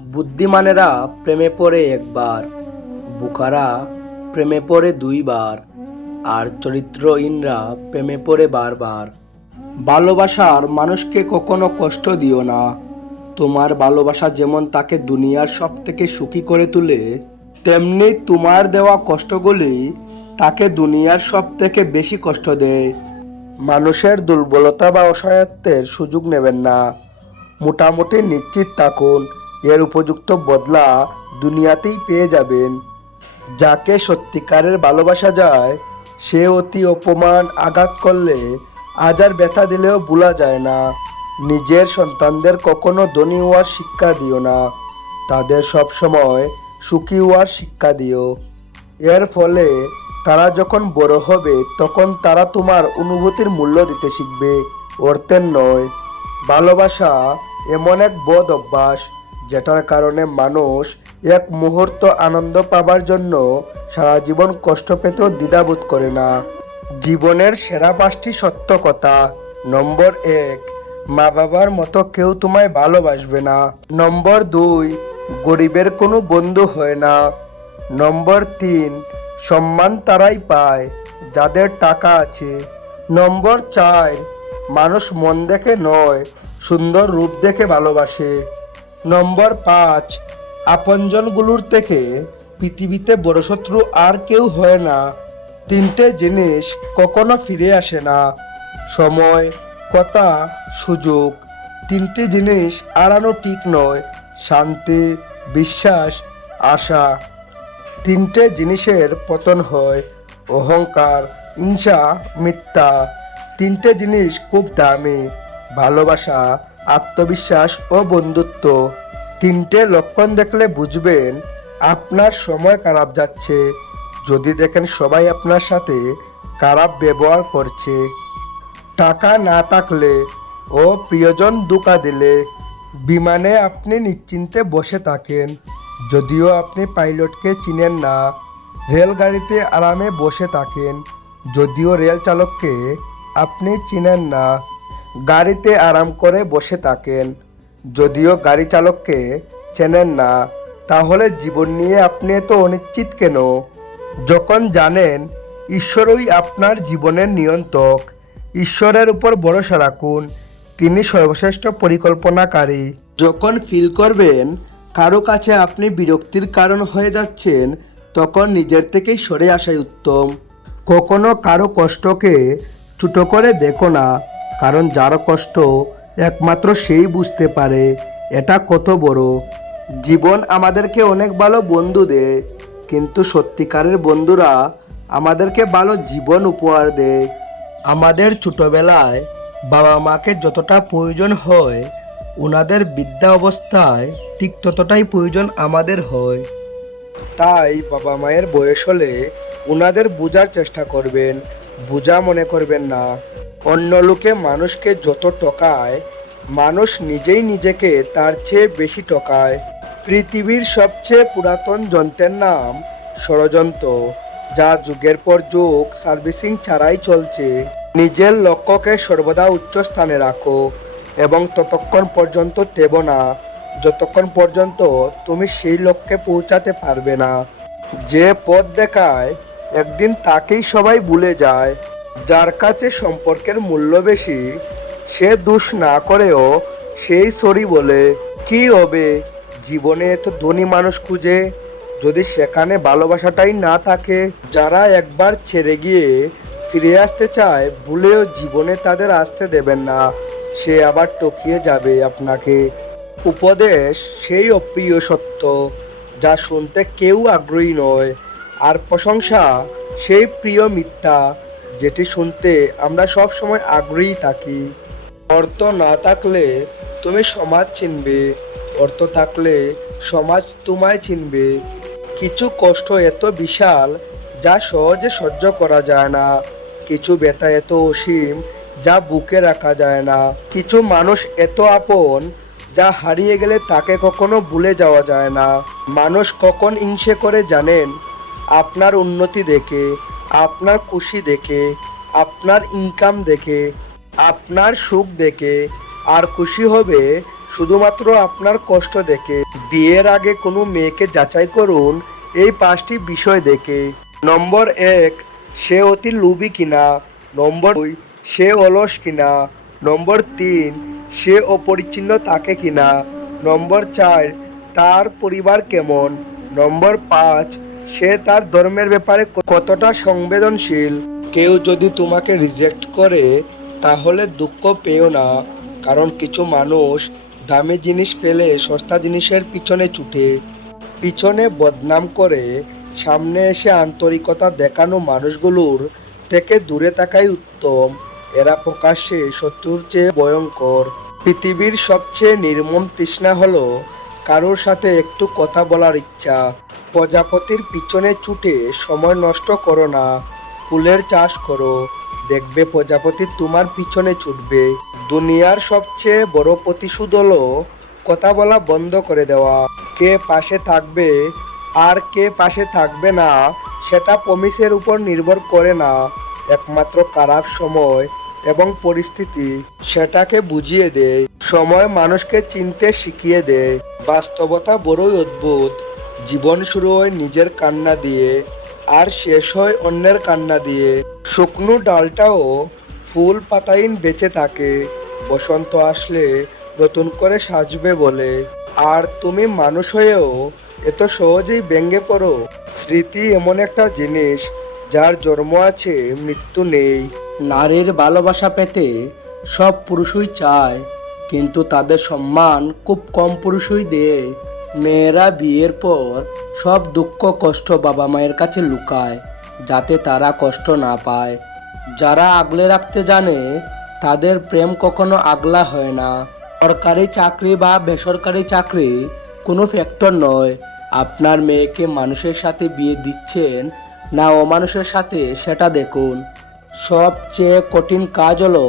বুদ্ধিমানেরা প্রেমে পড়ে একবার, বুকারা প্রেমে পড়ে দুইবার, আর চরিত্রহীনরা প্রেমে পড়ে বারবার। ভালোবাসার মানুষকে কখনো কষ্ট দিও না। তোমার ভালোবাসা যেমন তাকে দুনিয়ার সব থেকে সুখী করে তোলে, তেমনি তোমার দেওয়া কষ্টগুলি তাকে দুনিয়ার সব থেকে বেশি কষ্ট দেয়। মানুষের দুর্বলতা বা অসহায়ত্বের সুযোগ নেবেন না। মোটামুটি নিশ্চিত থাকুন। এর উপযুক্ত বদলা দুনিয়াতেই পেয়ে যাবেন। যাকে সত্যিকারের ভালোবাসা যায়, সে অতি অপমান আঘাত করলে আজার ব্যথা দিলেও ভোলা যায় না। নিজের সন্তানদের কখনো ধনী হওয়ার শিক্ষা দিও না। তাদের সব সময় সুখী হওয়ার শিক্ষা দিও। এর ফলে তারা যখন বড় হবে, তখন তারা তোমার অনুভূতির মূল্য দিতে শিখবে। অর্থের নয়, ভালোবাসা এমন এক বদ অভ্যাস। যেটার কারণে মানুষ এক মুহূর্ত আনন্দ পাবার জন্য সারা জীবন কষ্ট পেতেও দ্বিধাবোধ করে না। জীবনের সেরা পাঁচটি সত্য কথা। নম্বর এক, মা বাবার মতো কেউ তোমায় ভালোবাসবে না। নম্বর দুই, গরিবের কোনো বন্ধু হয় না। নম্বর তিন, সম্মান তারাই পায়, যাদের টাকা আছে। নম্বর চার, মানুষ মন দেখে নয়, সুন্দর রূপ দেখে ভালোবাসে। নম্বর পাঁচ, আপনজনগুলোর থেকে পৃথিবীতে বড় শত্রু আর কেউ হয় না। তিনটে জিনিস কখনো ফিরে আসে না। সময়, কথা, সুযোগ। তিনটে জিনিস আড়ানো ঠিক নয়, শান্তি, বিশ্বাস, আশা। তিনটে জিনিসের পতন হয়, অহংকার, হিংসা, মিথ্যা। তিনটে জিনিস খুব দামি, ভালোবাসা আত্মবিশ্বাস ও বন্ধুত্ব। তিনটে লক্ষণ দেখলে বুঝবেন আপনার সময় খারাপ যাচ্ছে। যদি দেখেন সবাই আপনার সাথে খারাপ ব্যবহার করছে। টাকা না থাকলে ও প্রিয়জন দুকা দিলে, বিমানে আপনি নিশ্চিন্তে বসে থাকেন। যদিও আপনি পাইলটকে চিনেন না, রেলগাড়িতে আরামে বসে থাকেন। যদিও রেল চালককে আপনি চিনেন না গাড়িতে আরাম করে বসে থাকেন। যদিও গাড়ি চালককে চেনেন না, তাহলে জীবন নিয়ে আপনি এত অনিশ্চিত কেন? যখন জানেন ঈশ্বরই আপনার জীবনের নিয়ন্ত্রক, ঈশ্বরের উপর ভরসা রাখুন, তিনি সর্বশ্রেষ্ঠ পরিকল্পনাকারী। যখন ফিল করবেন কারও কাছে আপনি বিরক্তির কারণ হয়ে যাচ্ছেন, তখন নিজের থেকেই সরে আসাই উত্তম। কখনো কারও কষ্টকে ছোট করে দেখো না কারণ যার কষ্ট একমাত্র সেই বুঝতে পারে, এটা কত বড়। জীবন আমাদেরকে অনেক ভালো বন্ধু দেয়, কিন্তু সত্যিকারের বন্ধুরা আমাদেরকে ভালো জীবন উপহার দেয়। আমাদের ছোটবেলায় বাবা মাকে যতটা প্রয়োজন হয় ওনাদের বিদ্যা অবস্থায় ঠিক ততটাই প্রয়োজন আমাদের হয়। তাই বাবা মায়ের বয়স হলে ওনাদের বোঝার চেষ্টা করবেন, বোঝা মনে করবেন না। অন্য লোকে মানুষকে যত টকায় মানুষ নিজেই নিজেকে তার চেয়ে বেশি টকায় পৃথিবীর সবচেয়ে পুরাতন যন্ত্রের নাম ষড়যন্ত্র, যা যুগের পর যুগ সার্ভিসিং ছাড়াই চলছে। নিজের লক্ষ্যকে সর্বদা উচ্চ স্থানে রাখো এবং ততক্ষণ পর্যন্ত দেব না। যতক্ষণ পর্যন্ত তুমি সেই লক্ষ্যে পৌঁছাতে পারবে না। যে পথ দেখায়, একদিন তাকেই সবাই ভুলে যায়। যার কাছে সম্পর্কের মূল্য বেশি, সে দোষ না করেও সেই সরি বলে, কি হবে? জীবনে এত ধনী মানুষ খুঁজে। যদি সেখানে ভালোবাসাটাই না থাকে, যারা একবার ছেড়ে গিয়ে ফিরে আসতে চায়, ভুলেও জীবনে তাদের আসতে দেবেন না। সে আবার টকিয়ে যাবে আপনাকে। উপদেশ সেই অপ্রিয় সত্য, যা শুনতে কেউ আগ্রহী নয়। আর প্রশংসা সেই প্রিয় মিথ্যা যেটি শুনতে আমরা সব সময় আগ্রহী থাকি। অর্থ না থাকলে তুমি সমাজ চিনবে। অর্থ থাকলে সমাজ তোমায় চিনবে। কিছু কষ্ট এত বিশাল যা সহজে সহ্য করা যায় না। কিছু ব্যথা এত অসীম যা বুকে রাখা যায় না। কিছু মানুষ এত আপন যা হারিয়ে গেলে তাকে কখনো ভুলে যাওয়া যায় না। মানুষ কখন হিংসে করে জানেন? আপনার উন্নতি দেখে। আপনার খুশি দেখে, আপনার ইনকাম দেখে, আপনার সুখ দেখে, আর খুশি হবে শুধুমাত্র আপনার কষ্ট দেখে। বিয়ের আগে কোনো মেয়েকে যাচাই করুন, এই পাঁচটি বিষয় দেখে। নম্বর এক, সে অতি লুবি কিনা? নম্বর দুই, সে অলস কিনা? নম্বর তিন, সে অপরিচ্ছিন্ন থাকে কিনা? নম্বর চার, তার পরিবার কেমন? নম্বর পাঁচ সে তার ধর্মের ব্যাপারে কতটা সংবেদনশীল। কেউ যদি তোমাকে রিজেক্ট করে, তাহলে দুঃখ পেও না, কারণ কিছু মানুষ দামি জিনিস পেলে সস্তা জিনিসের পিছনে ছুটে। পিছনে বদনাম করে, সামনে এসে আন্তরিকতা দেখানো মানুষগুলোর থেকে দূরে থাকাই উত্তম। এরা প্রকাশ্যে শত্রুর চেয়ে ভয়ঙ্কর। পৃথিবীর সবচেয়ে নির্মম তৃষ্ণা হলো কারোর সাথে একটু কথা বলার ইচ্ছা। প্রজাপতির পিছনে ছুটে সময় নষ্ট করো না। ফুলের চাষ করো। দেখবে প্রজাপতি তোমার পিছনে ছুটবে। দুনিয়ার সবচেয়ে বড় প্রতিশোধ হলো কথা বলা বন্ধ করে দেওয়া। কে পাশে থাকবে আর কে পাশে থাকবে না, সেটা প্রমিসের উপর নির্ভর করে না। একমাত্র খারাপ সময় এবং পরিস্থিতি, সেটাকে বুঝিয়ে দেয় সময় মানুষকে চিনতে শিখিয়ে দেয় বাস্তবতা বড়ই অদ্ভুত। জীবন শুরু হয় নিজের কান্না দিয়ে, আর শেষ হয় অন্যের কান্না দিয়ে। শুকনো ডালটাও ফুল পাতাইন বেঁচে থাকে। বসন্ত আসলে নতুন করে সাজবে বলে। আর তুমি মানুষ হয়েও এত সহজেই ব্যঙ্গে পড়ো। স্মৃতি এমন একটা জিনিস যার জন্ম আছে, মৃত্যু নেই। নারীর ভালোবাসা পেতে সব পুরুষই চায়। কিন্তু তাদের সম্মান খুব কম পুরুষই দেয়। মেয়েরা বিয়ের পর সব দুঃখ কষ্ট বাবা মায়ের কাছে লুকায়, যাতে তারা কষ্ট না পায়। যারা আগলে রাখতে জানে, তাদের প্রেম কখনো আগলা হয় না। সরকারি চাকরি বা বেসরকারি চাকরি কোনো ফ্যাক্টর নয়। আপনার মেয়েকে মানুষের সাথে বিয়ে দিচ্ছেন না অমানুষের সাথে, সেটা দেখুন। সবচেয়ে কঠিন কাজ হলো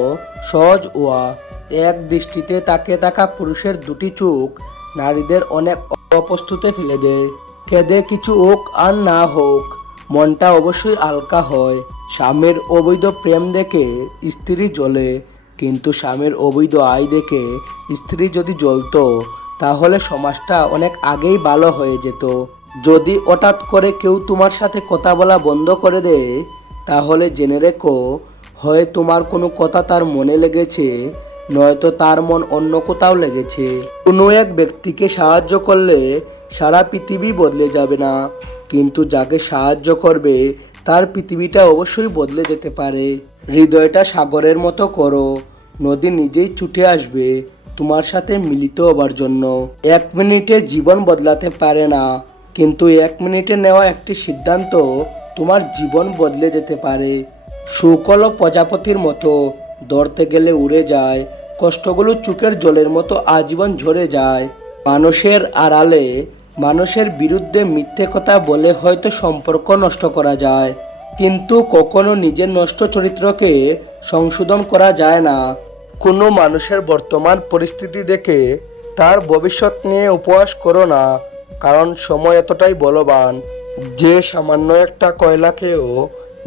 সহজ ওয়া এক দৃষ্টিতে তাকে থাকা পুরুষের দুটি চোখ, নারীদের অনেক অপ্রস্তুতে ফেলে দেয়। কেঁদে কিছু হোক আর না হোক, মনটা অবশ্যই আলকা হয়। স্বামীর অবৈধ প্রেম দেখে স্ত্রী জ্বলে, কিন্তু স্বামীর অবৈধ আয় দেখে স্ত্রী যদি জ্বলতো, তাহলে সমাজটা অনেক আগেই ভালো হয়ে যেত। যদি হঠাৎ করে কেউ তোমার সাথে কথা বলা বন্ধ করে দেয়, তাহলে জেনে রেখো, হয় তোমার কোনো কথা তার মনে লেগেছে নয়তো তার মন অন্য কোথাও লেগেছে। কোনো এক ব্যক্তিকে সাহায্য করলে সারা পৃথিবী বদলে যাবে না। কিন্তু যাকে সাহায্য করবে, তার পৃথিবীটা অবশ্যই বদলে যেতে পারে। হৃদয়টা সাগরের মতো করো, নদী নিজেই ছুটে আসবে তোমার সাথে মিলিত হবার জন্য। এক মিনিটে জীবন বদলাতে পারে না, কিন্তু এক মিনিটে নেওয়া একটি সিদ্ধান্ত তোমার জীবন বদলে যেতে পারে। শুকল প্রজাপতির মতো ধরতে গেলে উড়ে যায় কষ্টগুলো চুকের জলের মতো আজীবন ঝরে যায়। মানুষের আড়ালে, মানুষের বিরুদ্ধে মিথ্যে কথা বলে হয়তো সম্পর্ক নষ্ট করা যায়, কিন্তু কখনো নিজের নষ্ট চরিত্রকে সংশোধন করা যায় না। কোনো মানুষের বর্তমান পরিস্থিতি দেখে তার ভবিষ্যৎ নিয়ে উপহাস করো না, কারণ সময় এতটাই বলবান। যে সামান্য একটা কয়লাকেও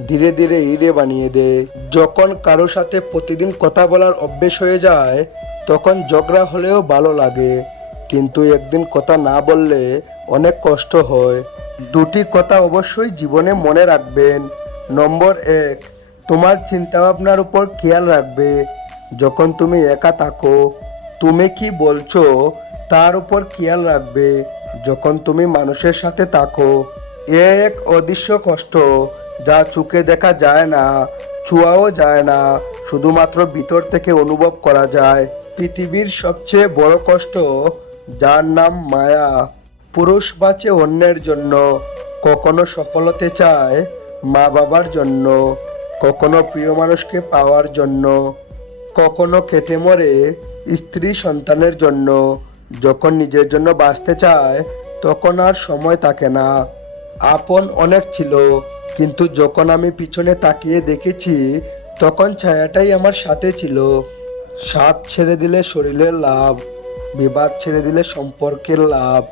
ধীরে ধীরে ইরে বানিয়ে দেয়। যখন কারও সাথে প্রতিদিন কথা বলার অভ্যেস হয়ে যায়, তখন ঝগড়া হলেও ভালো লাগে। কিন্তু একদিন কথা না বললে অনেক কষ্ট হয়। দুটি কথা অবশ্যই জীবনে মনে রাখবেন। নম্বর এক, তোমার চিন্তাভাবনার উপর খেয়াল রাখবে। যখন তুমি একা থাকো, তুমি কি বলছো তার উপর খেয়াল রাখবে। যখন তুমি মানুষের সাথে থাকো এক অদৃশ্য কষ্ট। যা চোখে দেখা যায় না, ছুঁয়াও যায় না, শুধুমাত্র ভিতর থেকে অনুভব করা যায়। পৃথিবীর সবচেয়ে বড় কষ্ট, যার নাম মায়া। পুরুষ বাঁচে অন্যের জন্য, কখনো সফল হতে চায় মা বাবার জন্য, কখনো প্রিয় মানুষকে পাওয়ার জন্য, কখনো কেটে মরে স্ত্রী সন্তানের জন্য। যখন নিজের জন্য বাঁচতে চায়, তখন আর সময় থাকে না। আপন অনেক ছিল কিন্তু যখন আমি পিছনে তাকিয়ে দেখেছি, তখন ছায়াটাই আমার সাথে ছিল। সাপ ছেড়ে দিলে শরীরের লাভ, বিবাদ ছেড়ে দিলে সম্পর্কের লাভ,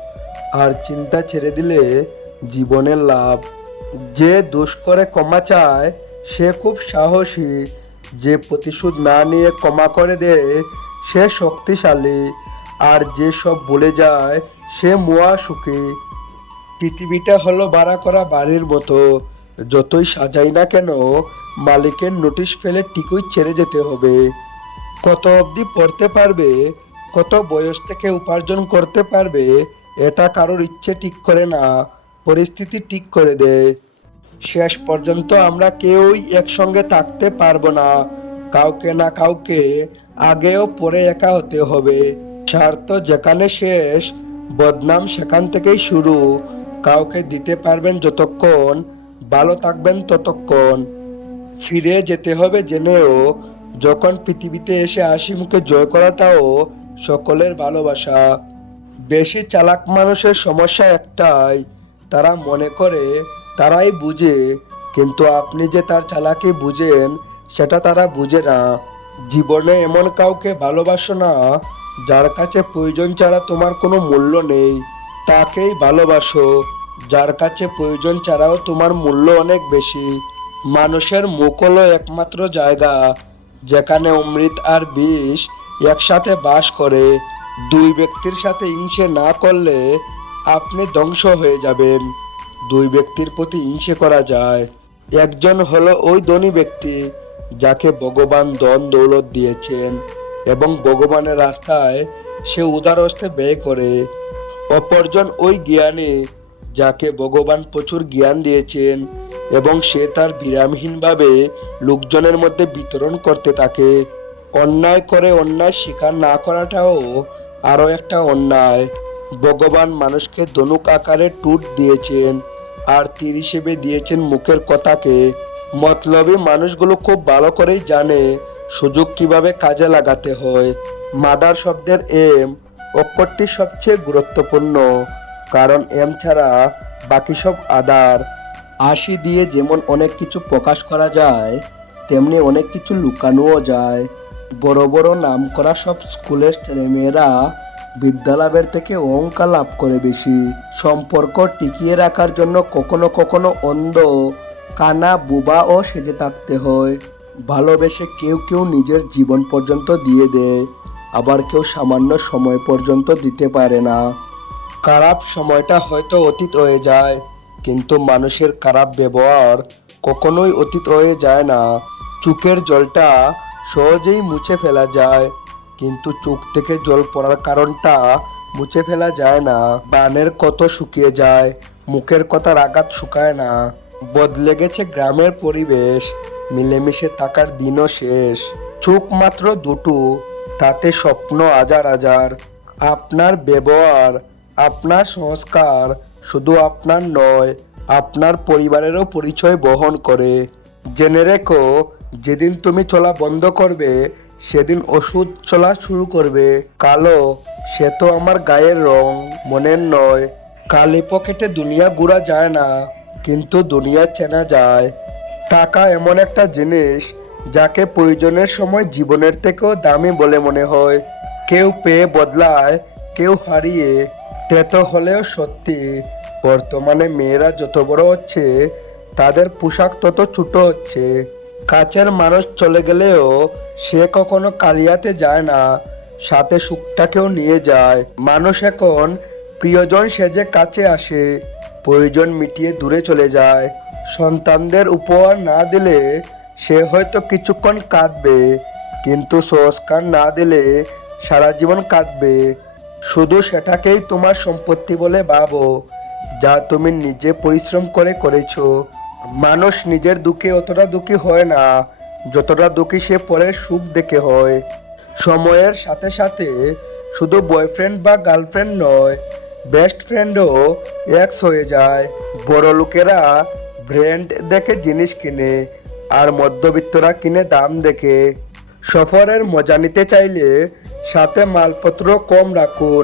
আর চিন্তা ছেড়ে দিলে জীবনের লাভ। যে দোষ করে ক্ষমা চায়, সে খুব সাহসী। যে প্রতিশোধ না নিয়ে ক্ষমা করে দেয়, সে শক্তিশালী। আর যে সব বলে যায়, সে মোয়া সুখী। পৃথিবীটা হলো ভাড়া করা বাড়ির মতো। যতই সাজাই না কেন, মালিকের নোটিশ ফেলে ঠিকই ছেড়ে যেতে হবে। কত অবধি পড়তে পারবে, কত বয়স থেকে উপার্জন করতে পারবে, এটা কারোর ইচ্ছে ঠিক করে না, পরিস্থিতি ঠিক করে দেয়। শেষ পর্যন্ত আমরা কেউই একসঙ্গে থাকতে পারব না। কাউকে না কাউকে আগেও পরে একা হতে হবে। স্বার্থ যেখানে শেষ, বদনাম সেখান থেকেই শুরু। কাউকে দিতে পারবেন যতক্ষণ ভালো থাকবেন ততক্ষণ। ফিরে যেতে হবে জেনেও, যখন পৃথিবীতে এসে হাসি মুখে জয় করাটাও সকলের ভালোবাসা। বেশি চালাক মানুষের সমস্যা একটাই, তারা মনে করে, তারাই বুঝে। কিন্তু আপনি যে তার চালাকি বুঝেন, সেটা তারা বুঝে না। জীবনে এমন কাউকে ভালোবাসো না, যার কাছে প্রয়োজন ছাড়া তোমার কোনো মূল্য নেই। তাকেই ভালোবাসো। যার কাছে প্রয়োজন ছাড়াও তোমার মূল্য অনেক বেশি। মানুষের মুখ হলো একমাত্র জায়গা, যেখানে অমৃত আর বিষ একসাথে বাস করে। দুই ব্যক্তির সাথে হিংসে না করলে আপনি ধ্বংস হয়ে যাবেন। দুই ব্যক্তির প্রতি হিংসে করা যায়। একজন হলো ওই ধনী ব্যক্তি, যাকে ভগবান দন দৌলত দিয়েছেন এবং ভগবানের রাস্তায় সে উদারস্তে ব্যয় করে। অপরজন ওই জ্ঞানী যাকে ভগবান প্রচুর জ্ঞান দিয়েছেন এবং সে তার বিরামহীনভাবে লোকজনের মধ্যে বিতরণ করতে থাকে। অন্যায় করে অন্যায় স্বীকার না করাটাও আরও একটা অন্যায়। ভগবান মানুষকে ধনুক আকারে টুট দিয়েছেন আর তীর হিসেবে দিয়েছেন মুখের কথাকে। মতলবে মানুষগুলো খুব ভালো করেই জানে সুযোগ কীভাবে কাজে লাগাতে হয়। মাদার শব্দের এম অক্ষরটি সবচেয়ে গুরুত্বপূর্ণ। কারণ এম ছাড়া বাকি সব আদার আশি দিয়ে যেমন অনেক কিছু প্রকাশ করা যায়, তেমনি অনেক কিছু লুকানোও যায়। বড় বড় নাম করা সব স্কুলের ছেলেমেয়েরা বিদ্যালাভের থেকে অঙ্কা লাভ করে বেশি। সম্পর্ক টিকিয়ে রাখার জন্য কখনো কখনো অন্ধ, কানা বুবা ও সেজে থাকতে হয়। ভালোবেসে কেউ কেউ নিজের জীবন পর্যন্ত দিয়ে দেয়, আবার কেউ সামান্য সময় পর্যন্ত দিতে পারে না। খারাপ সময়টা হয়তো অতীত হয়ে যায়, কিন্তু মানুষের খারাপ ব্যবহার কখনোই অতীত হয়ে যায় না। চোখের জলটা সহজেই মুছে ফেলা যায়, কিন্তু চোখ থেকে জল পড়ার কারণটা মুছে ফেলা যায় না। বানের কত শুকিয়ে যায়, মুখের কথার আঘাত শুকায় না। বদলে গেছে গ্রামের পরিবেশ, মিলেমিশে থাকার দিনও শেষ। চোখ মাত্র দুটো, তাতে স্বপ্ন হাজার হাজার। আপনার ব্যবহার আপনার সংস্কার শুধু আপনার নয়, আপনার পরিবারেরও পরিচয় বহন করে। জেনে রেখো, যেদিন তুমি চলা বন্ধ করবে, সেদিন ওষুধ চলা শুরু করবে। কালো, সে তো আমার গায়ের রং, মনের নয়। কালি পকেটে দুনিয়া ঘুরা যায় না, কিন্তু দুনিয়া চেনা যায়। টাকা এমন একটা জিনিস, যাকে প্রয়োজনের সময় জীবনের থেকেও দামি বলে মনে হয়। কেউ পেয়ে বদলায়, কেউ হারিয়ে তেতো হলেও সত্যি, বর্তমানে মেয়েরা যত বড় হচ্ছে, তাদের পোশাক তত ছোট হচ্ছে। কাছের মানুষ চলে গেলেও সে কখনো কালিয়াতে যায় না, সাথে সুখটাকেও নিয়ে যায়। মানুষ এখন প্রিয়জন সেজে কাছে আসে, প্রয়োজন মিটিয়ে দূরে চলে যায়। সন্তানদের উপহার না দিলে সে হয়তো কিছুক্ষণ কাঁদবে, কিন্তু সংস্কার না দিলে সারা জীবন কাঁদবে। শুধু সেটাকেই তোমার সম্পত্তি বলে ভাবো, যা তুমি নিজে পরিশ্রম করে করেছ। মানুষ নিজের দুঃখে অতটা দুঃখী হয় না, যতটা দুঃখী সে পরের সুখ দেখে হয়। সময়ের সাথে সাথে শুধু বয়ফ্রেন্ড বা গার্লফ্রেন্ড নয়, বেস্ট ফ্রেন্ডও এক্স হয়ে যায়। বড় লোকেরা ব্র্যান্ড দেখে জিনিস কিনে, আর মধ্যবিত্তরা কিনে দাম দেখে। সফরের মজা নিতে চাইলে সাথে মালপত্র কম রাখুন।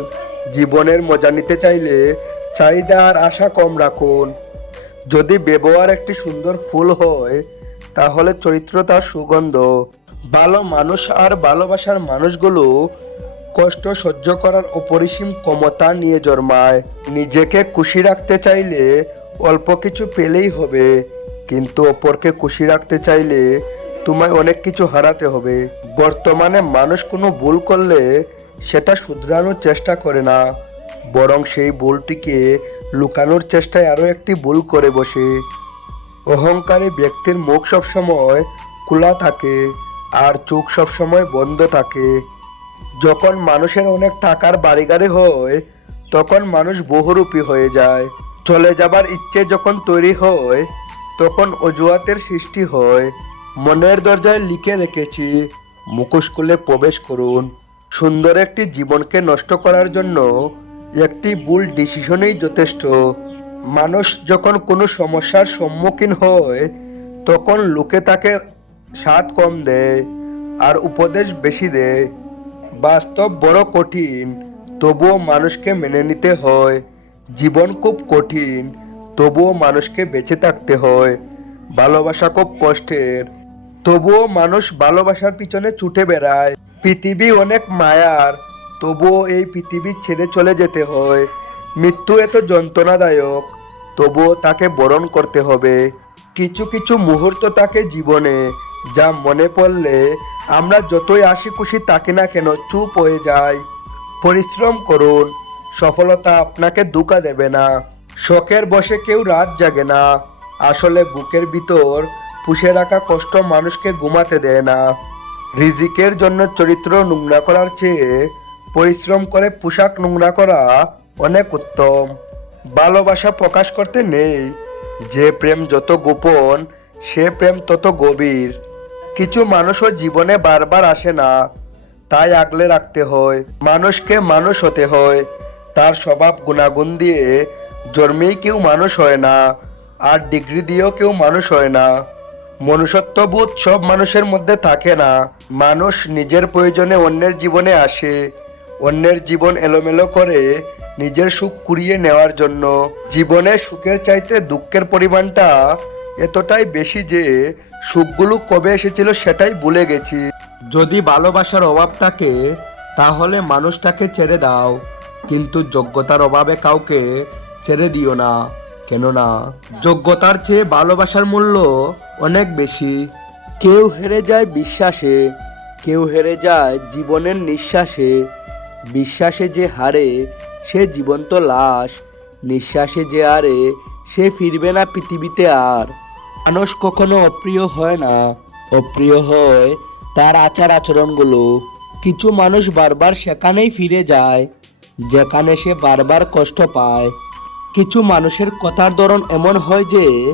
জীবনের মজা নিতে চাইলে চাহিদা আর আশা কম রাখুন। যদি ব্যবহার একটি সুন্দর ফুল হয়, তাহলে চরিত্র তার সুগন্ধ। ভালো মানুষ আর ভালোবাসার মানুষগুলো কষ্ট সহ্য করার অপরিসীম ক্ষমতা নিয়ে জন্মায়। নিজেকে খুশি রাখতে চাইলে অল্প কিছু পেলেই হবে, কিন্তু অপরকে খুশি রাখতে চাইলে তোমায় অনেক কিছু হারাতে হবে। বর্তমানে মানুষ কোনো ভুল করলে সেটা শুধরানোর চেষ্টা করে না, বরং সেই ভুলটিকে লুকানোর চেষ্টায় আরও একটি ভুল করে বসে। অহংকারী ব্যক্তির মুখ সবসময় খোলা থাকে আর চোখ সবসময় বন্ধ থাকে। যখন মানুষের অনেক টাকার বাড়ি গাড়ি হয়, তখন মানুষ বহুরূপী হয়ে যায়। চলে যাবার ইচ্ছে যখন তৈরি হয়, তখন অজুহাতের সৃষ্টি হয়। মনের দরজায় লিখে রেখেছি, মুখোশ খুলে প্রবেশ করুন। সুন্দর একটি জীবনকে নষ্ট করার জন্য একটি ভুল ডিসিশনেই যথেষ্ট। মানুষ যখন কোনো সমস্যার সম্মুখীন হয়, তখন লোকে তাকে স্বাদ কম দেয় আর উপদেশ বেশি দেয়। বাস্তব বড় কঠিন, তবুও মানুষকে মেনে নিতে হয়। জীবন খুব কঠিন, তবুও মানুষকে বেঁচে থাকতে হয়। ভালোবাসা খুব কষ্টের তবুও মানুষ ভালোবাসার পিছনে ছুটে বেড়ায়। পৃথিবী অনেক মায়ার, তবুও এই পৃথিবী ছেড়ে চলে যেতে হয়। মৃত্যু এত যন্ত্রণাদায়ক, তবুও তাকে বরণ করতে হবে। কিছু কিছু মুহূর্ত তাকে জীবনে, যা মনে পড়লে আমরা যতই আশি খুশি থাকি না কেন চুপ হয়ে যাই। পরিশ্রম করুন, সফলতা আপনাকে দুকা দেবে না। শখের বসে কেউ রাত জাগে না। আসলে বুকের ভিতর পুষে রাখা কষ্ট মানুষকে ঘুমাতে দেয় না। রিজিকের জন্য চরিত্র নোংরা করার চেয়ে পরিশ্রম করে পোশাক নোংরা করা অনেক উত্তম। ভালোবাসা প্রকাশ করতে নেই। যে প্রেম যত গোপন, সে প্রেম তত গভীর। কিছু মানুষও জীবনে বারবার আসে না। তাই আগলে রাখতে হয়, মানুষকে মানুষ হতে হয়। তার স্বভাব গুণাগুণ দিয়ে জন্মেই কেউ মানুষ হয় না, আর ডিগ্রি দিয়েও কেউ মানুষ হয় না। মনুষ্যত্ববোধ সব মানুষের মধ্যে থাকে না। মানুষ নিজের প্রয়োজনে অন্যের জীবনে আসে। অন্যের জীবন এলোমেলো করে নিজের সুখ কুড়িয়ে নেওয়ার জন্য। জীবনে সুখের চাইতে দুঃখের পরিমাণটা এতটাই বেশি যে সুখগুলো কবে এসেছিল সেটাই ভুলে গেছি। যদি ভালোবাসার অভাব থাকে, তাহলে মানুষটাকে ছেড়ে দাও। কিন্তু যোগ্যতার অভাবে কাউকে ছেড়ে দিও না। কেননা যোগ্যতার চেয়ে ভালোবাসার মূল্য অনেক বেশি। কেউ হেরে যায় বিশ্বাসে, কেউ হেরে যায় জীবনের নিঃশ্বাসে। বিশ্বাসে যে হারে সে জীবন্ত লাশ, নিঃশ্বাসে যে আরে সে ফিরবে না পৃথিবীতে আর। মানুষ কখনো অপ্রিয় হয় না, অপ্রিয় হয় তার আচার আচরণগুলো। কিছু মানুষ বারবার সেখানেই ফিরে যায়, যেখানে সে বারবার কষ্ট পায়। কিছু মানুষের কথার ধরন এমন হয় যে,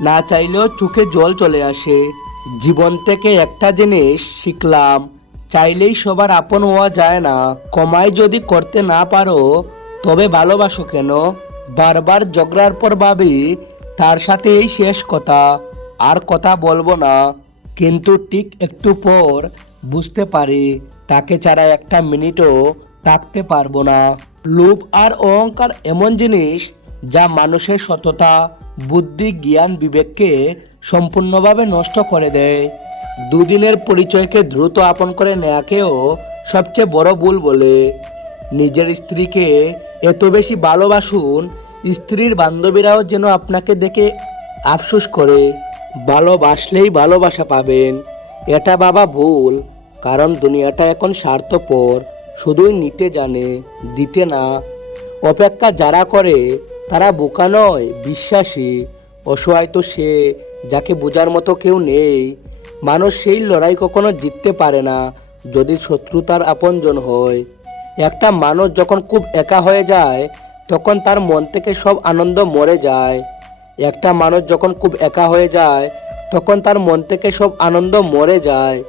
না চাইলেও চোখে জল চলে আসে। জীবন থেকে একটা জিনিস শিখলাম, চাইলেই সবার আপন হওয়া যায় না। কমাই যদি করতে না পারো, তবে ভালোবাসো কেন? বারবার ঝগড়ার পর ভাবি, তার সাথে এই শেষ কথা, আর কথা বলব না। কিন্তু ঠিক একটু পর বুঝতে পারি, তাকে ছাড়া একটা মিনিটও থাকতে পারব না। লোভ আর অহংকার এমন জিনিস যা মানুষের সততা, বুদ্ধি, জ্ঞান, বিবেককে সম্পূর্ণভাবে নষ্ট করে দেয়। দুদিনের পরিচয়কে দ্রুত আপন করে নেয়াকেও সবচেয়ে বড় ভুল বলে। নিজের স্ত্রীকে এত বেশি ভালোবাসুন, স্ত্রীর বান্ধবীরাও যেন আপনাকে দেখে আফসোস করে। ভালোবাসলেই ভালোবাসা পাবেন। এটা বাবা ভুল, কারণ দুনিয়াটা এখন স্বার্থপর, শুধুই নিতে জানে, দিতে না। অপেক্ষা যারা করে তারা বোকা নয়, বিশ্বাসী। অসহায় তো সে, যাকে বোঝার মতো কেউ নেই। মানুষ সেই লড়াই কখনো জিততে পারে না, যদি শত্রু তার আপনজন হয়। একটা মানুষ যখন খুব একা হয়ে যায়, তখন তার মন থেকে সব আনন্দ মরে যায়। একটা মানুষ যখন খুব একা হয়ে যায়, তখন তার মন থেকে সব আনন্দ মরে যায়।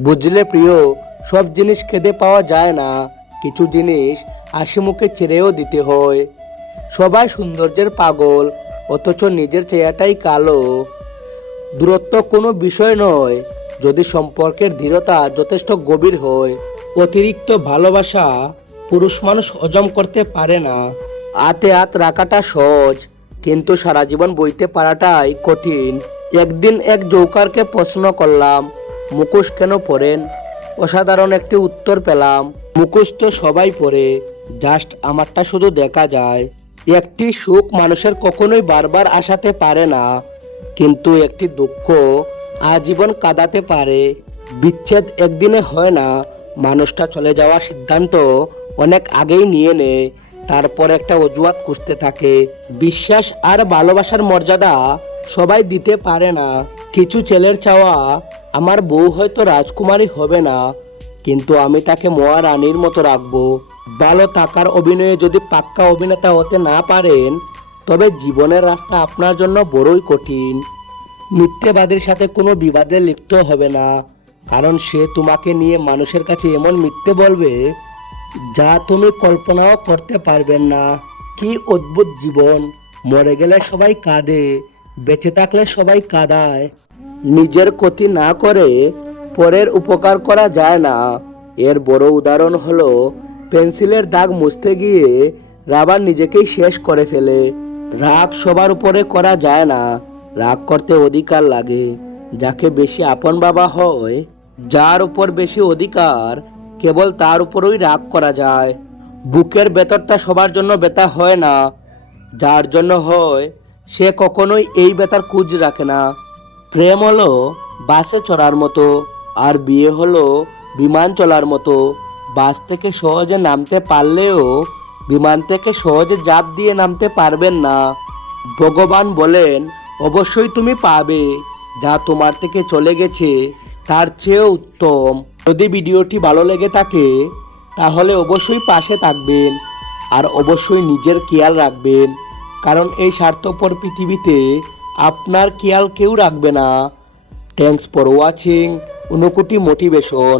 বুঝলে প্রিয়, সব জিনিস খেদে পাওয়া যায় না। কিছু জিনিস হাসি মুখে ছেড়েও দিতে হয়। সবাই সৌন্দর্যের পাগল, অথচ নিজের চেহারাটাই কালো। দূরত্ব কোনো বিষয় নয়, যদি সম্পর্কের দৃঢ়তা যথেষ্ট গভীর হয়, অতিরিক্ত ভালোবাসা পুরুষ মানুষ হজম করতে পারে না। হাতে হাত রাখাটা সহজ, কিন্তু সারা জীবন বইতে পারাটাই কঠিন। একদিন এক জৌকারকে প্রশ্ন করলাম, মুখোশ কেন পরেন? অসাধারণ একটি উত্তর পেলাম, মুখোশ তো সবাই পরে, জাস্ট আমারটা শুধু দেখা যায়। একটি সুখ মানুষের কখনোই বারবার আসাতে পারে না, কিন্তু একটি দুঃখ আজীবন কাঁদাতে পারে। বিচ্ছেদ একদিনে হয় না, মানুষটা চলে যাওয়ার সিদ্ধান্ত অনেক আগেই নিয়ে নেয়, তারপর একটা অজুহাত খুঁজতে থাকে। বিশ্বাস আর ভালোবাসার মর্যাদা সবাই দিতে পারে না। কিছু ছেলের চাওয়া, আমার বউ হয়তো রাজকুমারী হবে না কিন্তু আমি তাকে মহারানীর মতো রাখব। ভালো টাকার অভিনয়ে যদি পাক্কা অভিনেতা হতে না পারেন, তবে জীবনের রাস্তা আপনার জন্য বড়ই কঠিন। মিথ্যেবাদীর সাথে কোনো বিবাদে লিপ্ত হবে না। কারণ সে তোমাকে নিয়ে মানুষের কাছে এমন মিথ্যে বলবে, যা তুমি কল্পনাও করতে পারবেন না। কি অদ্ভুত জীবন। মরে গেলে সবাই কাঁদে, বেঁচে থাকলে সবাই কাঁদায়। নিজের ক্ষতি না করে পরের উপকার করা যায় না। এর বড় উদাহরণ হলো, পেন্সিলের দাগ মুছতে গিয়ে রাবার নিজেকেই শেষ করে ফেলে। রাগ সবার উপরে করা যায় না, রাগ করতে অধিকার লাগে। যাকে বেশি আপন বাবা হয়, যার উপর বেশি অধিকার, কেবল তার উপরই রাগ করা যায়। বুকের ভেতরটা সবার জন্য ব্যথা হয় না, যার জন্য হয়, সে কখনোই এই ব্যথার কুজ রাখে না। প্রেম হলো বাসে চড়ার মতো। আর বিয়ে হলো বিমান চলার মতো। বাস থেকে সহজে নামতে পারলেও বিমান থেকে সহজে জাপ দিয়ে নামতে পারবেন না। ভগবান বলেন, অবশ্যই তুমি পাবে। যা তোমার থেকে চলে গেছে, তার চেয়েও উত্তম। যদি ভিডিওটি ভালো লেগে থাকে, তাহলে অবশ্যই পাশে থাকবেন আর অবশ্যই নিজের খেয়াল রাখবেন। কারণ এই স্বার্থপর পৃথিবীতে আপনার খেয়াল কেউ রাখবে না। Thanks for watching Anukuti motivation